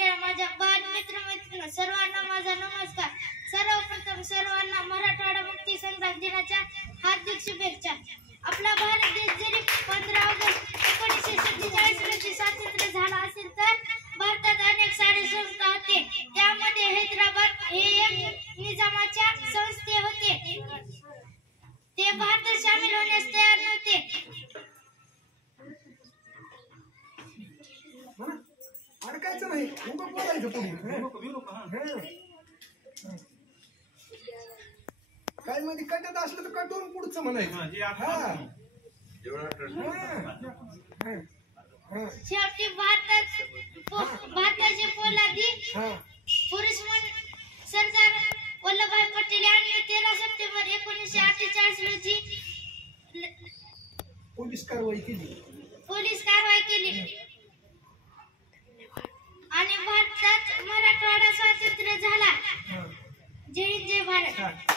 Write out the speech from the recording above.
असलेल्या माझ्या बालमित्र सर्वांना माझा नमस्कार. सर्वप्रथम सर्वांना मराठवाडा मुक्ती संग्राम दिनाच्या हार्दिक शुभेच्छा. आपला भारत देश जरी 15 ऑगस्ट 1947 रोजी स्वातंत्र्य झाला असेल तर भारतात अनेक सारे संस्था होते. त्यामध्ये हैदराबाद हे एक निजामाच्या संस्थे होते. ते भारतात सामील होण्यास तयार नव्हते. अडकायचं नाही, उभं बोलायचं पुढे. काय मध्ये कटत असलं तर कटवून पुढचं म्हणायचं. शेवटी भारताचे पोलादी पुरुष सरदार वल्लभभाई पटेल यांनी 13 सप्टेंबर 1948 रोजी पोलीस कारवाई केली आणि भारतात मराठवाडा स्वातंत्र्य झाला. जय हिंद, जय भारत.